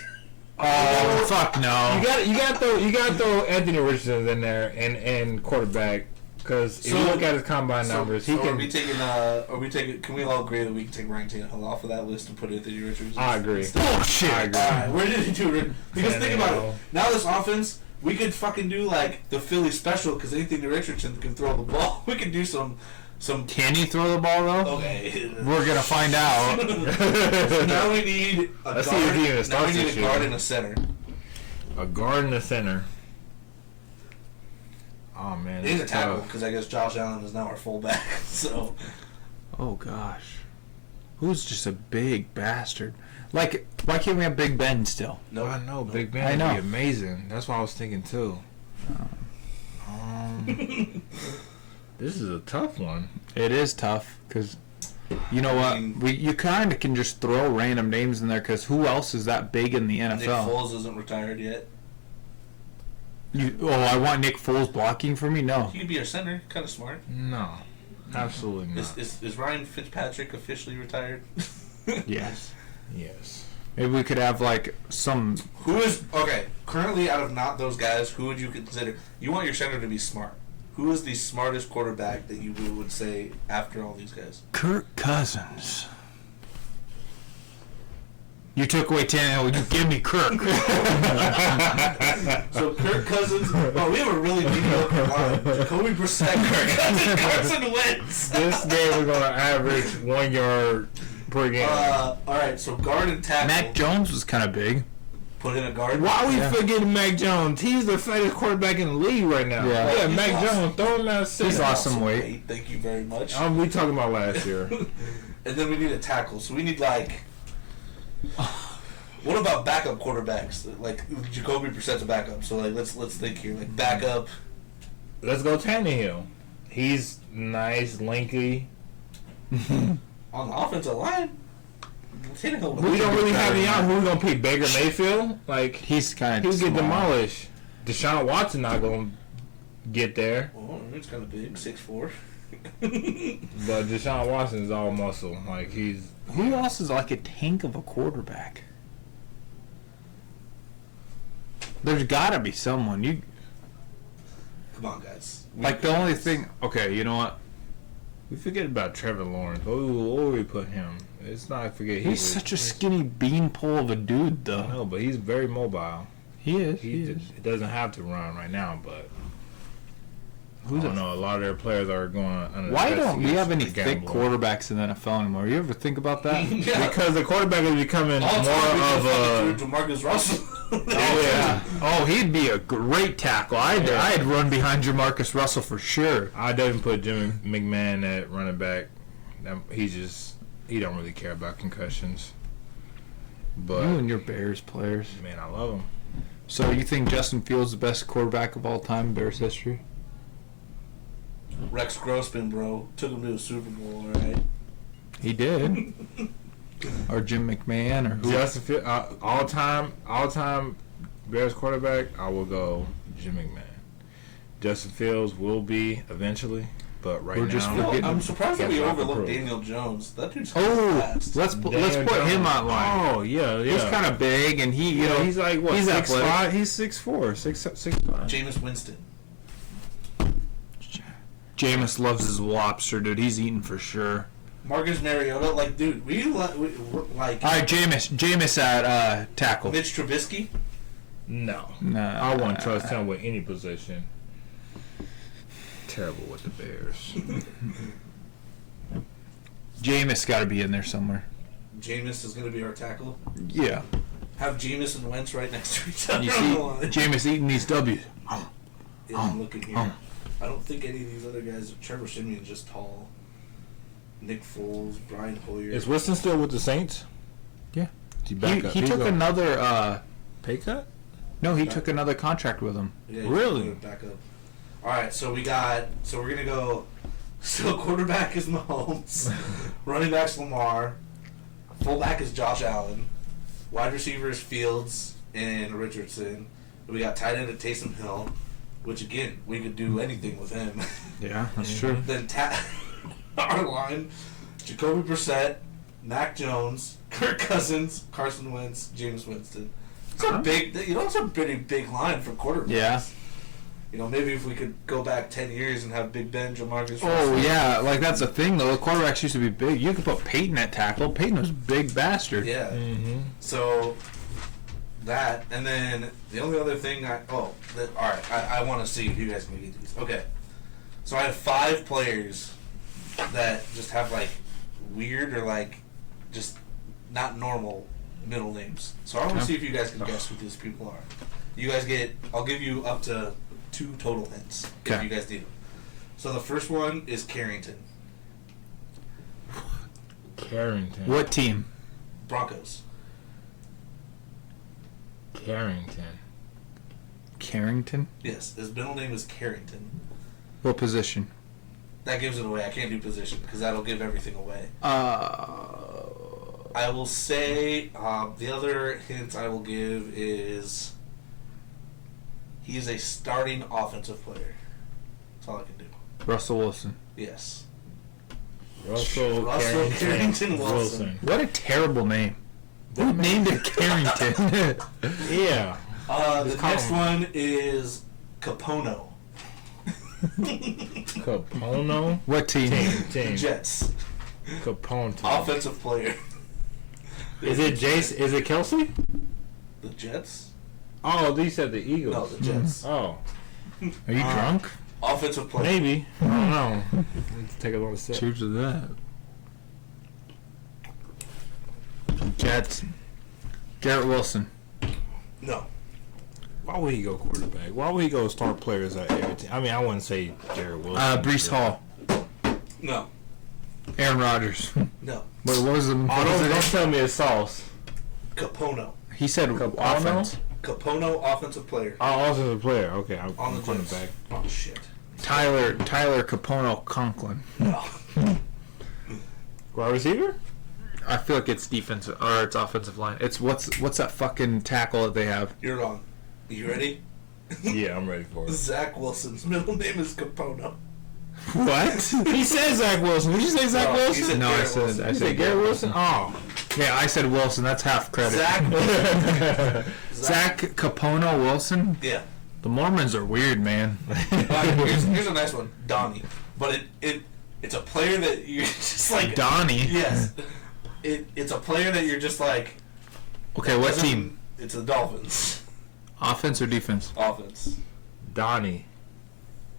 Oh, fuck no. You got to throw Anthony Richardson in there and quarterback because if you look at his combine numbers, he so can. Are we taking? Can we all agree that we can take Ryan Tannehill off of that list and put Anthony Richardson? I agree. Bullshit. I agree. Alright, where did he do it? Because think about it. Tannehill. Now this offense, we could fucking do like the Philly special because Anthony Richardson can throw the ball. We could do some. Can he throw the ball, though? Okay. We're going to find out. So now we need a Let's see guard. if he even Now we starts need this a guard year. and a center. A guard in the center. Oh man, They need a that's tackle tough. because I guess Josh Allen is now our fullback. So Oh, gosh. Who's just a big bastard? Like, why can't we have Big Ben still? no, I know Big I Ben would know. be amazing. That's what I was thinking too. This is a tough one. It is tough because, you know what? You kind of can just throw random names in there because who else is that big in the Nick NFL? Foles isn't retired yet. I want Nick Foles blocking for me? No. He could be our center. Kind of smart. No, absolutely not. Is Ryan Fitzpatrick officially retired? Yes. Yes. Maybe we could have like some. Who is okay? Currently, out of not those guys, who would you consider? You want your center to be smart. Who is the smartest quarterback that you would say after all these guys? Kirk Cousins. You took away Tannehill. You give me Kirk. So Kirk Cousins. Oh, we have a really mediocre line. Jacoby Brissett, Kirk Cousins, Carson Wentz. This game we're gonna average 1 yard per game. All right, so guard and tackle. Mac Jones was kind of big. Put in a guard. Why are we Yeah. forgetting Mac Jones? He's the fattest quarterback in the league right now. Yeah. Yeah, He's Mac awesome. Jones, throw him out He's center. lost some weight. Thank you very much. We talking about last year. And then we need a tackle. So we need like. What about backup quarterbacks? Like Jacoby Brissett's a backup. So like let's think here. Like backup. Let's go Tannehill. He's nice, lanky. On the offensive line. Tannehill. We don't really have any out. Who we gonna pick? Baker Mayfield? Like He's kind he'll of. get demolished. Deshaun Watson not gonna get there, Oh, it's kind of big, 6'4". but Deshaun Watson is all muscle. Like he's Who else is like a tank of a quarterback? There's got to be someone. You Come on, guys. like the only thing. Okay, you know what? we forget about Trevor Lawrence. Where we put him? It's not forget He's such a skinny beanpole of a dude, though. No, but he's very mobile. He is. He doesn't have to run right now, but Who's I don't a- know. A lot of their players are going. Under Why don't we have any for thick gambling. quarterbacks in the NFL anymore? You ever think about that? Yeah. Because the quarterback is becoming All more time we of just a. fucking threw Jamarcus Russell. Yeah. Oh, he'd be a great tackle. I'd run behind Jamarcus Russell for sure. I definitely put Jimmy McMahon at running back. He don't really care about concussions. But You and your Bears players. man, I love him. So you think Justin Fields is the best quarterback of all time in Bears history? Rex Grossman, bro, took him to a Super Bowl, alright? He did. Or Jim McMahon, or who? Justin Fields, all time Bears quarterback. I will go Jim McMahon. Justin Fields will be eventually, but right We're now just You know, forgetting- I'm surprised that we Guess what I can overlooked prove. Daniel Jones. That dude's Oh, fast. let's put him online. Oh yeah. He's kind of big, and he, he's like what? he's 6'5"? athletic. He's 6'4", 6'5". Jameis Winston. Jameis loves his lobster, dude. He's eating for sure. Marcus Mariota, like, dude, we like All right, Jameis at tackle. Mitch Trubisky. No. Nah. I wouldn't trust him with any position. Terrible with the Bears. Jameis got to be in there somewhere. Jameis is going to be our tackle. Yeah. Have Jameis and Wentz right next to each other You on the see, line. Jameis eating these W's. Yeah, I'm looking here. I don't think any of these other guys. Trevor Simeon's just tall. Nick Foles, Brian Hoyer. Is Winston still with the Saints? Yeah. He back up. He took another. pay cut? No, he took another contract with him. Yeah, he's Really? gonna back up. All right, so we're gonna go. So quarterback is Mahomes, running back's Lamar, fullback is Josh Allen, wide receiver is Fields and Richardson. We got tight end at Taysom Hill, which again we could do anything with him. Yeah, that's true. Then our line, Jacoby Brissett, Mac Jones, Kirk Cousins, Carson Wentz, James Winston. It's a big, it's a pretty big line for quarterbacks. Yeah. You know, maybe if we could go back 10 years and have Big Ben, Jamarcus Oh, Russell. yeah. Like, that's the thing, though. The quarterbacks used to be big. You could put Peyton at tackle. Peyton was a big bastard. Yeah. Mm-hmm. So, that, and then the only other thing all right, I want to see if you guys can get these. Okay. So, I have 5 players that just have, like, weird or, like, just not normal middle names. So, I want to see if you guys can guess who these people are. You guys I'll give you up to 2 total hints if Okay. you guys do. So, the first one is Carrington. Carrington. What team? Broncos. Carrington. Carrington? Yes, his middle name is Carrington. What position? That gives it away. I can't do position because that'll give everything away. I will say the other hint I will give is he is a starting offensive player. That's all I can do. Russell Wilson. Yes. Russell Carrington Wilson. What a terrible name. Who named it Carrington? Yeah. The next one is Capono. Capono. What team? Team. Jets. Capone. Offensive player. Is it Jace? Is it Kelsey? The Jets? Oh, they said the Eagles. No, the Jets. Oh, Are you drunk? Offensive player. maybe. I don't know. Let's take a little sip. Cheers to that. Jets. Garrett Wilson. No. Why would he go quarterback? Why would he go start players at every team? I mean, I wouldn't say Jared Wilson. Brees Hall. No. Aaron Rodgers. No. What was the? Oh, don't tell me it's sauce. Capono. He said Capono? offense. Capono, offensive player. Oh, also a player. Okay, I'm On the Jets. cornerback. Oh, shit. Tyler Capono Conklin. No. Wide receiver? I feel like it's defensive or it's offensive line. It's what's that fucking tackle that they have? You're wrong. You ready? Yeah, I'm ready for it. Zach Wilson's middle name is Capono. What? He said Zach Wilson. Did you say Zach No, he Wilson? said No, I Garrett said Wilson. I You said said Garrett Wilson? Oh. Yeah, I said Wilson. That's half credit. Zach Capono Wilson. Yeah. The Mormons are weird, man. Here's a nice one. Donnie. But it's a player that you're just like... Donnie. Yes. It's a player that you're just like... Okay, what doesn't- team? It's the Dolphins. Offense or defense? Offense. Donnie.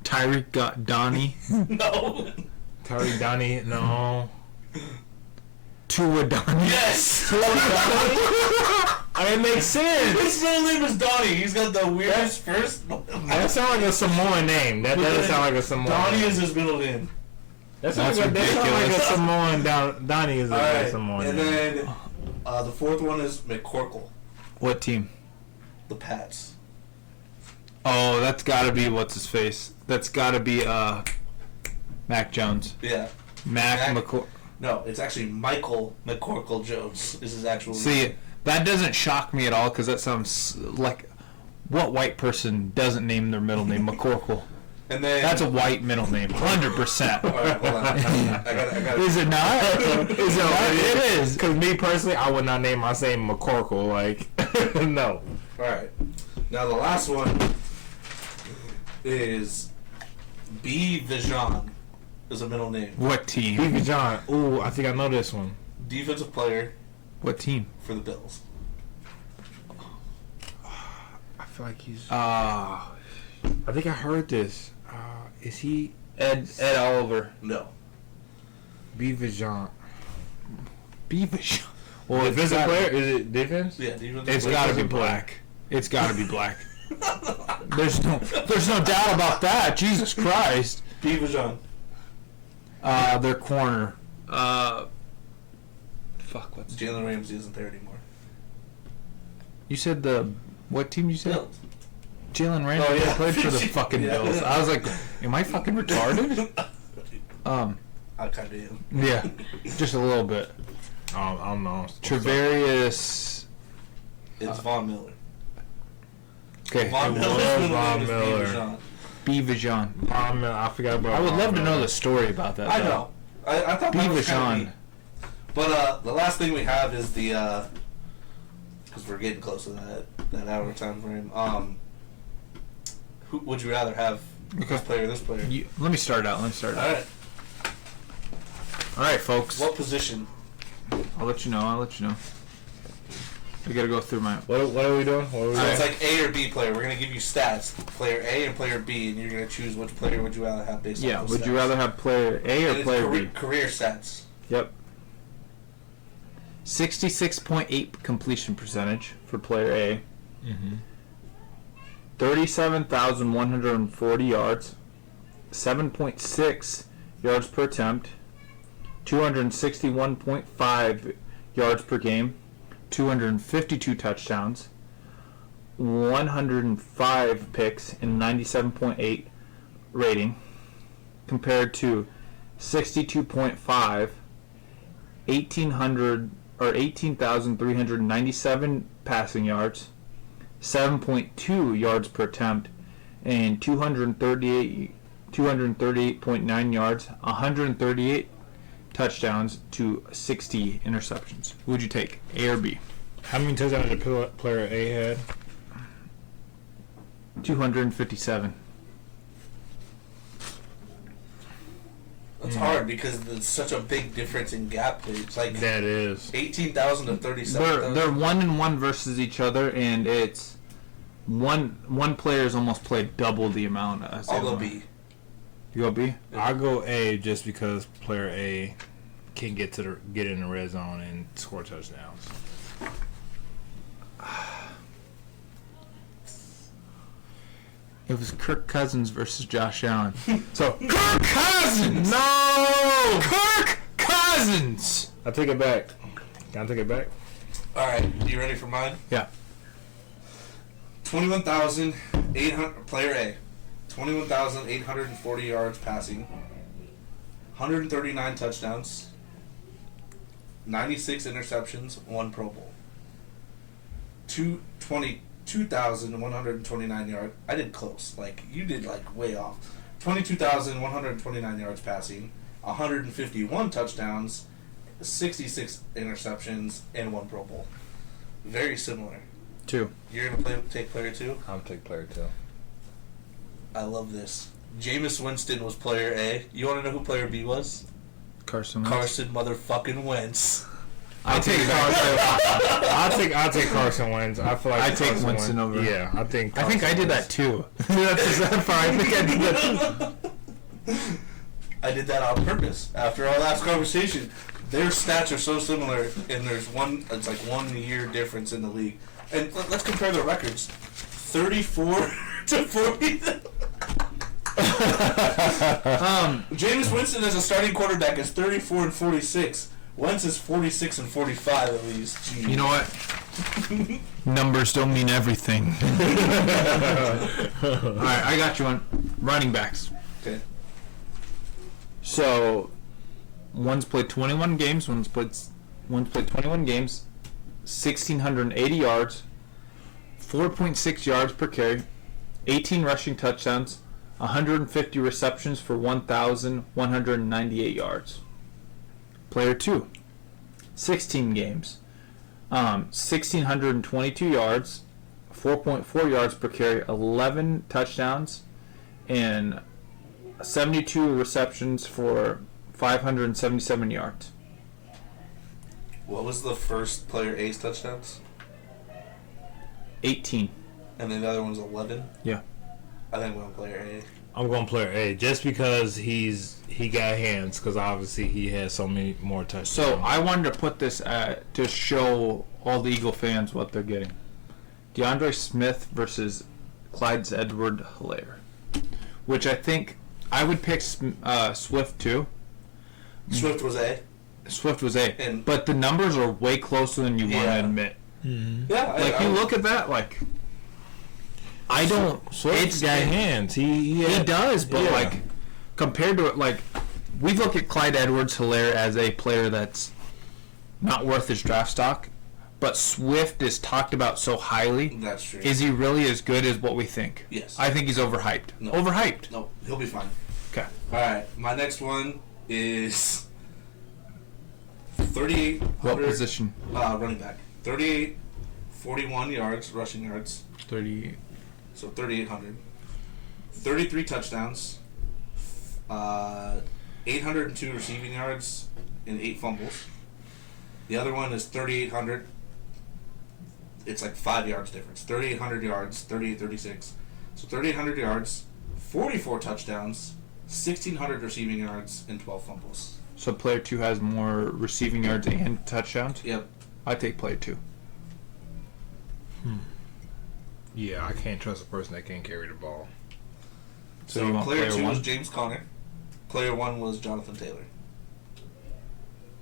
Tyreek got Donnie. No. Terry Donnie. No. Tua Donnie. Yes! It makes sense. His middle name is Donnie. He's got the weirdest first... That sounds like a Samoan name. That doesn't sound like a Samoan Donnie name. is his middle name. That sounds That's like, that sounds like a ridiculous. Samoan. Donnie is a Alright. Samoan And name. then the fourth one is McCorkle. What team? The Pats. Oh, that's got to be what's his face. That's got to be Mac Jones. Yeah. Mac Mac- McCoy. No, it's actually Michael McCorkle Jones is his actual name. See, that doesn't shock me at all because that sounds like what white person doesn't name their middle name McCorkle? And then... That's a white middle name, 100%. Alright, hold on. I got Is it not? Is it not? It is. Because me personally, I would not name my son McCorkle. Like, no. Alright. Now the last one is B. Vijan is a middle name. What team? Stevie John. Ooh, I think I know this one. Defensive player What team? for the Bills. I feel like he's. Uh, I think I heard this. Is he Ed Oliver. No. B. Vijan? Beavish. Well, Defensive player? Is it defense? Yeah, defensive It's player. got to be black. It's got to be black. There's no doubt about that. Jesus Christ. B. Vijan. Their corner. Fuck. What's Jalen Ramsey isn't there anymore. you said? What team you said? Bills. Jalen Ramsey Oh, yeah. played for the fucking Yeah. Bills. I was like, am I fucking retarded? I kind of am. Yeah, just a little bit. I don't know. Travarius. It's Von Miller. Okay, Von it Miller's was middle Von name is B. Miller. Vijan. Beavijan. I forgot about. I would love to know Miller. the story about that. I though. know. I thought that was kind Beavijan. of But the last thing we have is the because we're getting close to that hour time frame. Who would you rather have? This player, or this player? Let me start out. All right. All right, folks. What position? I'll let you know. I gotta go through my. What are we doing? What are we So doing? it's like A or B player. We're gonna give you stats, player A and player B, and you're gonna choose which player would you rather have based on Yeah. those Would you stats. rather have player A or And it's player B? career stats. Yep. 66.8 completion percentage for player A. Mm-hmm. 37,140 yards. 7.6 yards per attempt. 261.5 yards per game. 252 touchdowns. 105 picks and 97.8 rating, compared to 62.5, 18,397 passing yards, 7.2 yards per attempt, and 238.9 yards, 138 touchdowns to 60 interceptions. Who would you take, A or B? How many touchdowns did player A had? 257. It's hard because there's such a big difference in gap plays. Like That is. 18,000 to 37,000. They're 1-1 versus each other, and it's one player's almost played double the amount as the I'll other go one. B. You go B? I'll go A just because player A can get in the red zone and score touchdowns. It was Kirk Cousins versus Josh Allen. So Kirk Cousins! No! Kirk Cousins! I take it back. Can I take it back? All right, you ready for mine? Yeah. 21,800 player A. 21,840 yards passing. 139 touchdowns. 96 interceptions, 1 Pro Bowl. 22,129 yards. I did close. Like, you did, like, way off. 22,129 yards passing. 151 touchdowns. 66 interceptions, and 1 Pro Bowl. Very similar. 2. You're going to take player 2? I'll take player 2. I love this. Jameis Winston was player A. You want to know who player B was? Carson Wentz. Carson motherfucking Wentz. I take Carson. I'll take Carson Wentz. I feel like I take Carson Winston Wentz. over. Yeah, I think. I think I did that too. That's that far. I think I did that. I did that on purpose. After our last conversation, their stats are so similar, and there's it's like 1 year difference in the league. And let's compare the records. 34 to 40. Jameis Winston as a starting quarterback is 34 and 46. Wentz is 46 and 45 at least. Jeez. You know what? Numbers don't mean everything. All right, I got you on running backs. Okay. So, one's played 21 games. One's played 21 games, 1,680 yards, 4.6 yards per carry, 18 rushing touchdowns, 150 receptions for 1,198 yards. Player 2, 16 games, 1,622 yards, 4.4 yards per carry, 11 touchdowns, and 72 receptions for 577 yards. What was the first player A's touchdowns? 18. And then the other one's 11? Yeah. I think we're on player A. I'm going player A just because he got hands, because obviously he has so many more touchdowns. So I wanted to put this to show all the Eagle fans what they're getting. DeAndre Smith versus Clyde Edwards-Helaire, which I think I would pick Swift too. Swift was A. Swift was A, And- but the numbers are way closer than you want Yeah. to admit. Yeah. Like you look at that, like I don't. Swift's got hands. He does, but Yeah. like compared to it, like we look at Clyde Edwards-Helaire as a player that's not worth his draft stock, but Swift is talked about so highly. That's true. Is he really as good as what we think? Yes. I think he's overhyped. No. Overhyped. No, he'll be fine. Okay. All right, my next one is 3,800. What position? Running back. 38, 41 yards, rushing yards. 30. So 3,800. 33 touchdowns. 802 receiving yards and 8 fumbles. The other one is 3,800. It's like 5 yards difference. 3,800 yards, 38-36. So 3,800 yards, 44 touchdowns, 1,600 receiving yards, and 12 fumbles. So player 2 has more receiving yards and touchdowns. Yep. I take player 2. Yeah, I can't trust a person that can't carry the ball. So So you want player player 2 one? was James Conner. Player 1 was Jonathan Taylor.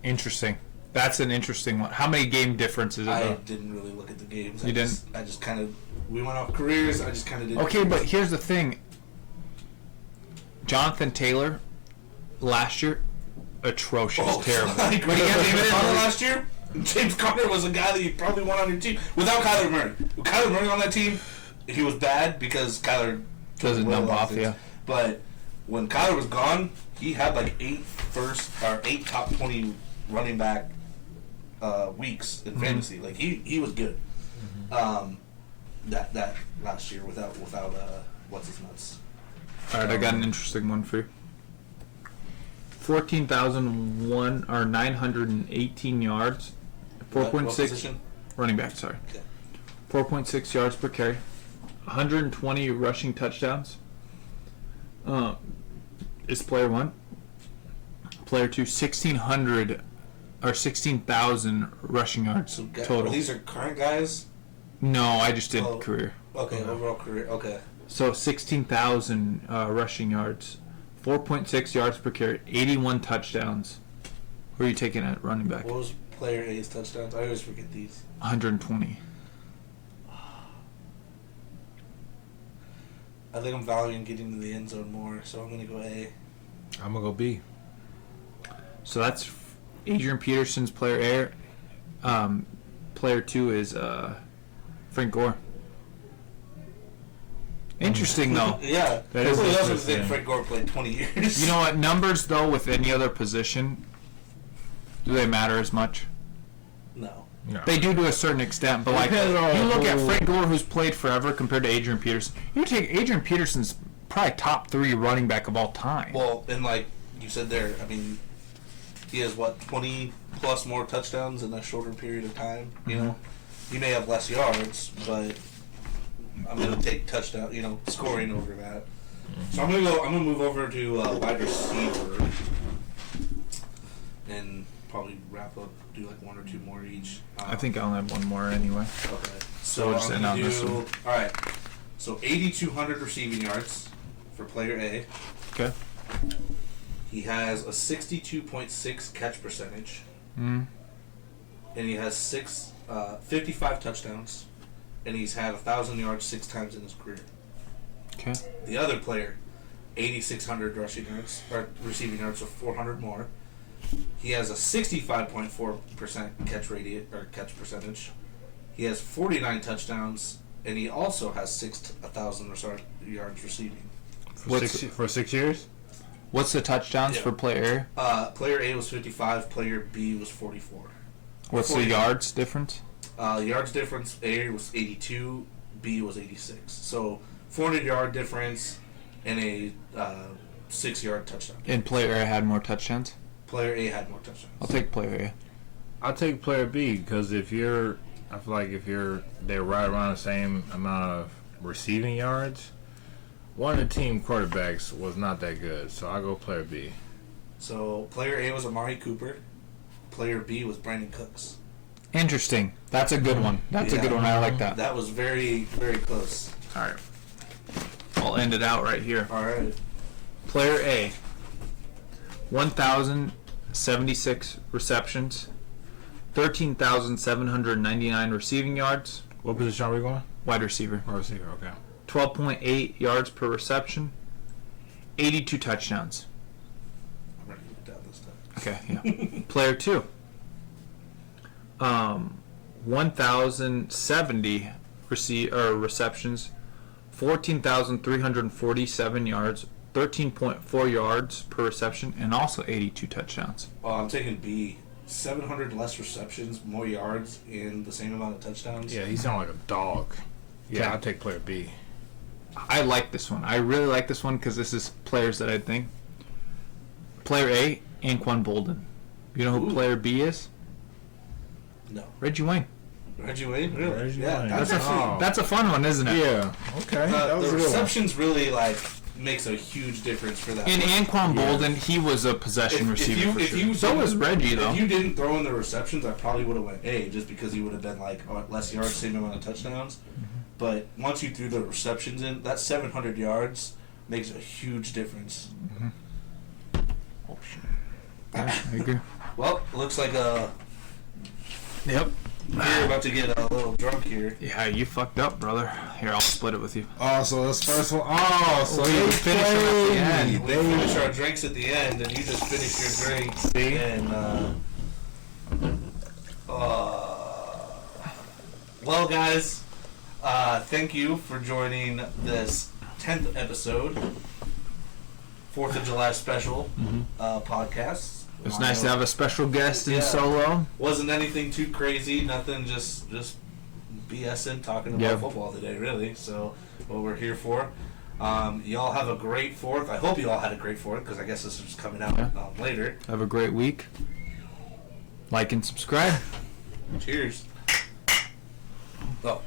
Interesting. That's an interesting one. How many game difference is it? I though? didn't really look at the games. You I just kind of, we went off careers. I just kind of did. Okay, but here's the thing. Jonathan Taylor, last year, atrocious, terrible. Like, But he had James limited- Conner last year. James Conner was a guy that you probably want on your team without Kyler Murray. With Kyler Murray on that team, he was bad because Kyler Doesn't took away a numb lot of off, things. yeah. But when Kyler was gone, he had like 8 top 20 running back weeks in fantasy. Like he was good. That last year without what's his nuts. All right, I got an interesting one for you. 14,001 or 918 yards, What 4.6 position? running back. Sorry, Okay. 4.6 yards per carry, 120 rushing touchdowns. Is player 1. Player 2, 1,600 or 16,000 rushing yards So total. these are current guys. No, I just did Oh. career. Okay, overall career. Okay. So 16,000 rushing yards, 4.6 yards per carry, 81 touchdowns. Who are you taking at running back? What was player A's touchdowns? I always forget these. 120. I think I'm valuing getting to the end zone more, so I'm gonna go A. I'm gonna go B. So that's Adrian Peterson's player A. Player 2 is Frank Gore. Interesting though. Yeah. That is Who else would interesting. think Frank Gore played 20 years? You know what? Numbers though, with any other position, do they matter as much? No. No. They do to a certain extent, but like Depends on you look at who- Frank Gore, who's played forever, compared to Adrian Peterson. You take Adrian Peterson's probably top 3 running back of all time. Well, and like you said there, I mean, he has what 20 plus more touchdowns in a shorter period of time. You know, he may have less yards, but I'm gonna take touchdown. You know, scoring over that. So I'm gonna move over to wide receiver, and probably wrap up. Do like 1 or 2 more each. I think I only have one more anyway. Okay. So So we'll just I'm end gonna on this do. one. All right. So 8,200 receiving yards for player A. Okay. He has a 62.6 catch percentage, Mm. and he has 55 touchdowns, and he's had 1,000 yards 6 times in his career. Okay. The other player, 8,600 rushing yards or receiving yards, so 400 more. He has a 65.4% catch percentage. He has 49 touchdowns, and he also has 1,000 yards receiving. For 6 years? What's the touchdowns Yeah. for player A? Player A was 55. Player B was 44. What's the 49. yards difference? Yards difference, A was 82, B was 86. So 400 yard difference and a 6-yard touchdown. And player A had more touchdowns. Player A had more touchdowns. I'll take player A. I'll take player B because I feel like if they're right around the same amount of receiving yards, one of the team quarterbacks was not that good, so I'll go player B. So player A was Amari Cooper. Player B was Brandon Cooks. Interesting. That's a good one. That's a good one. I like that. That was very, very close. All right. I'll end it out right here. All right. Player A, 1,076 receptions, 13,799 receiving yards, What position are we going? wide receiver, Or receiver, okay. 12.8 yards per reception, 82 touchdowns. I'm ready to get down this time. Okay, yeah. Player 2, 1,070 receptions, 14,347 yards, 13.4 yards per reception, and also 82 touchdowns. Well, I'm taking B. 700 less receptions, more yards, and the same amount of touchdowns. Yeah, he sounded like a dog. Yeah, Okay. I'll take player B. I like this one. I really like this one because this is players that I think. Player A, Anquan Bolden. You know who Ooh. player B is? No. Reggie Wayne. Reggie Wayne? Really? Reggie Yeah, Wayne. that's That's actually... that's a fun one, isn't it? Yeah, okay. That was the a good one. receptions really, like, makes a huge difference for that. In Anquan Yeah. Bolden, he was a possession receiver for sure. So didn't- was Reggie, though. If you didn't throw in the receptions, I probably would have went A, just because he would have been like less yards, same amount of touchdowns. But once you threw the receptions in, that 700 yards makes a huge difference. Oh, shit. Yeah, I agree. Well, it looks like Yep. you're about to get a little drunk here. Yeah, you fucked up, brother. Here, I'll split it with you. Oh, so this first one. Oh, so We they finished them at the played. end. We finish our drinks at the end, and you just finish your drink. See? And well, guys, thank you for joining this 10th episode, 4th of July special podcast. It's nice to have a special guest in Yeah. solo. Wasn't anything too crazy, nothing, just BSing, talking about Yeah. football today, really. So, what we're here for. Y'all have a great 4th. I hope you all had a great 4th, because I guess this is coming out Yeah. later. Have a great week. Like and subscribe. Cheers. Oh.